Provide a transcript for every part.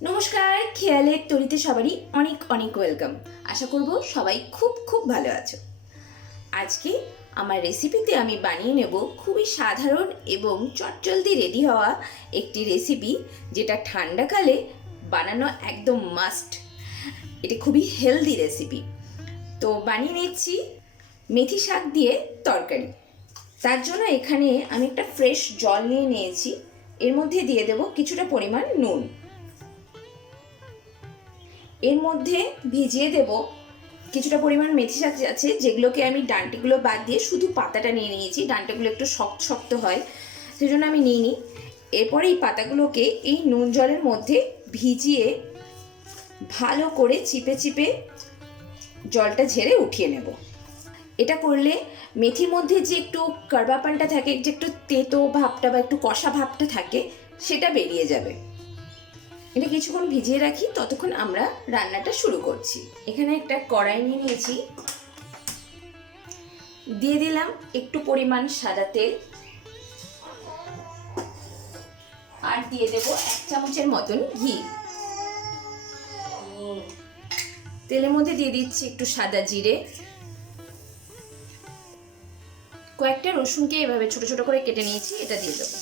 নমস্কার, খেয়ালের তরিতে সবারই অনেক অনেক ওয়েলকাম। আশা করব সবাই খুব খুব ভালো আছো। আজকে আমার রেসিপিতে আমি বানিয়ে নেব খুবই সাধারণ এবং চটজলদি রেডি হওয়া একটি রেসিপি, যেটা ঠান্ডাকালে বানানো একদম মাস্ট। এটা খুবই হেলদি রেসিপি। তো বানিয়ে নিচ্ছি মেথি শাক দিয়ে তরকারি। তার জন্য এখানে আমি একটা ফ্রেশ জল নিয়ে নিয়েছি। এর মধ্যে দিয়ে দেব কিছুটা পরিমাণ নুন। এর মধ্যে ভিজিয়ে দেব কিছুটা পরিমাণ মেথি শাক আছে, যেগুলোকে আমি ডাঁটিগুলো বাদ দিয়ে শুধু পাতাটা নিয়ে নিয়েছি। ডাঁটাগুলো একটু শক্ত শক্ত হয়, সেজন্য আমি নিইনি। এরপরে এই পাতাগুলোকে এই নুন জলের মধ্যে ভিজিয়ে ভালো করে চিপে চিপে জলটা ঝেড়ে উঠিয়ে নেব। এটা করলে মেথির মধ্যে যে একটু কারবাপানটা থাকে, যে একটু তেতো ভাবটা বা একটু কষা ভাবটা থাকে, সেটা বেরিয়ে যাবে। এটা কিছুক্ষণ ভিজিয়ে রাখি, ততক্ষণ আমরা রান্নাটা শুরু করছি। এখানে একটা কড়াই নিয়ে নিয়েছি, দিয়ে দিলাম একটু পরিমাণ সাদা তেল, আর দিয়ে দেব 1 চামচের মতন ঘি। তেলের মধ্যে দিয়ে দিচ্ছি একটু সাদা জিরে, কয়েকটা রসুনকে এভাবে ছোট ছোট করে কেটে নিয়েছি, এটা দিয়ে দেবো।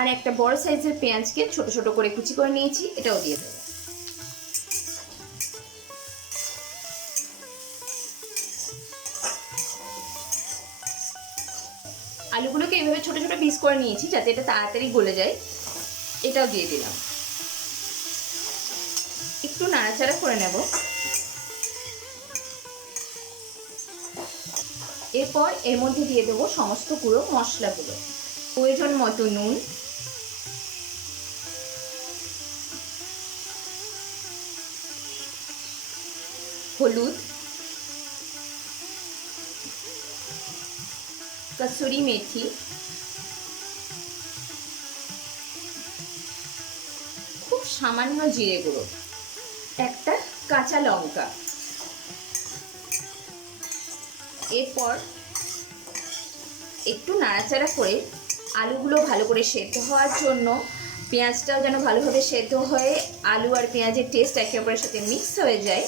আর একটা বড় সাইজের পেঁয়াজকে ছোট ছোট করে কুচি করে নিয়েছি, এটাও দিয়ে দেবো। আলুগুলোকে এভাবে ছোট ছোট পিস করে নিয়েছি যাতে এটা তাড়াতাড়ি গলে যায়, এটাও দিয়ে দিলাম। একটু নাড়াচাড়া করে নেব। এরপর এর মধ্যে দিয়ে দেবো সমস্ত গুঁড়ো মশলাগুলো। প্রয়োজন মতো নুন, হলুদ, কসুরি মেথি, খুব সামান্য জিরে গুঁড়ো, একটা কাঁচা লঙ্কা। এরপর একটু নাড়াচাড়া করে আলুগুলো ভালো করে সেদ্ধ হওয়ার জন্য, পেঁয়াজটাও যেন ভালোভাবে সেদ্ধ হয়ে আলু আর পেঁয়াজের টেস্ট একে অপরের সাথে মিক্স হয়ে যায়,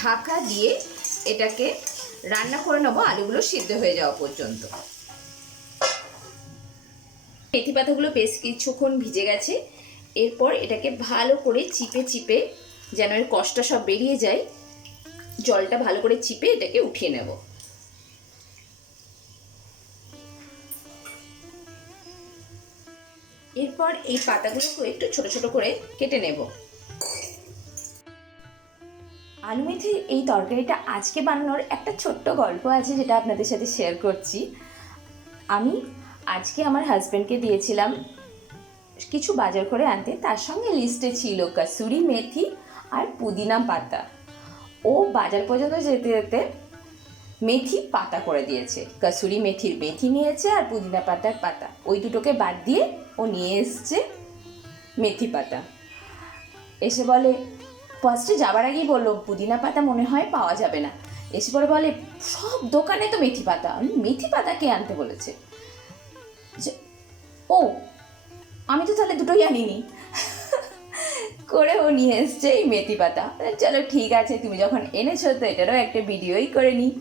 ঢাকা দিয়ে এটাকে রান্না করে নেবো আলুগুলো সিদ্ধ হয়ে যাওয়া পর্যন্ত। মেথি পাতাগুলো বেশ কিছুক্ষণ ভিজে গেছে। এরপর এটাকে ভালো করে চিপে চিপে, যেন এর কষটা সব বেরিয়ে যায়, জলটা ভালো করে চিপে এটাকে উঠিয়ে নেব। এরপর এই পাতাগুলোকে একটু ছোট ছোট করে কেটে নেব। আলু মেথির এই তরকারিটা আজকে বানানোর একটা ছোট্ট গল্প আছে, যেটা আপনাদের সাথে শেয়ার করছি। আমি আজকে আমার হাজব্যান্ডকে দিয়েছিলাম কিছু বাজার করে আনতে, তার সঙ্গে লিস্টে ছিল কসুরি মেথি আর পুদিনা পাতা। ও বাজার পর্যন্ত যেতে যেতে মেথি পাতা করে দিয়েছে। কসুরি মেথির মেথি নিয়েছে আর পুদিনা পাতার পাতা, ওই দুটোকে বাদ দিয়ে ও নিয়ে এসছে মেথি পাতা। এসে বলে, ফার্স্টে যাবার আগেই বললো পুদিনা পাতা মনে হয় পাওয়া যাবে না। এসে পরে বলে, সব দোকানে তো মেথি পাতা। মেথি পাতা কে আনতে বলেছে? ও, আমি তো তাহলে দুটোই আনিনি করে ও নিয়ে এসছে এই মেথি পাতা। চলো ঠিক আছে, তুমি যখন এনেছো তো এটারও একটা ভিডিওই করে নিই।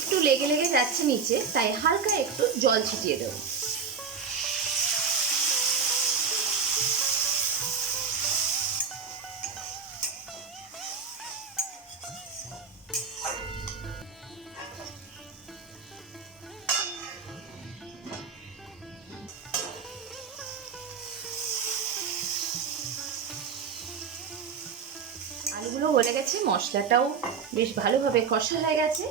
একটু লেগে লেগে যাচ্ছে নিচে, তাই হালকা একটু জল ছিটিয়ে দেবো। আলুগুলো গলে গেছে, মশলাটাও বেশ ভালোভাবে কষা হয়ে গেছে।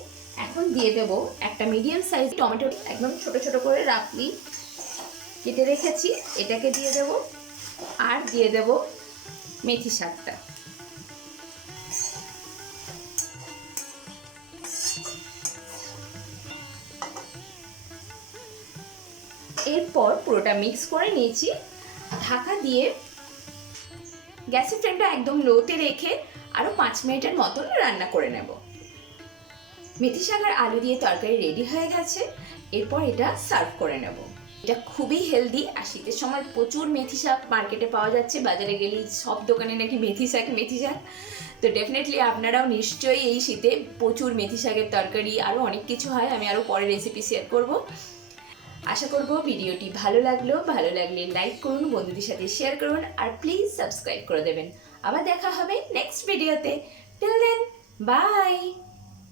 এখন দিয়ে দেব একটা মিডিয়াম সাইজ টমেটো, একদম ছোট ছোট করে রাফলি কেটে রেখেছি, এটাকে দিয়ে দেব। আর দিয়ে দেব মেথি শাকটা। এরপর পুরোটা মিক্স করে নিয়েছি, ঢাকা দিয়ে গ্যাসের ফ্লেমটা একদম লোতে রেখে আরও 5 মিনিটের মতন রান্না করে নেব। মেথি শাক আর আলু দিয়ে তরকারি রেডি হয়ে গেছে। এরপর এটা সার্ভ করে নেব। এটা খুবই হেলদি, আর শীতের সময় প্রচুর মেথি শাক মার্কেটে পাওয়া যাচ্ছে, বাজারে গেলেই সব দোকানে নাকি মেথি শাক। তো ডেফিনেটলি আপনারাও নিশ্চয়ই এই শীতে প্রচুর মেথি শাকের তরকারি, আরও অনেক কিছু হয়, আমি আরও পরে রেসিপি শেয়ার করব। আশা করব ভিডিওটি ভালো লাগলে লাইক করুন, বন্ধুদের সাথে শেয়ার করুন, আর প্লিজ সাবস্ক্রাইব করে দেবেন। আবার দেখা হবে নেক্সট ভিডিওতে। Till then, by.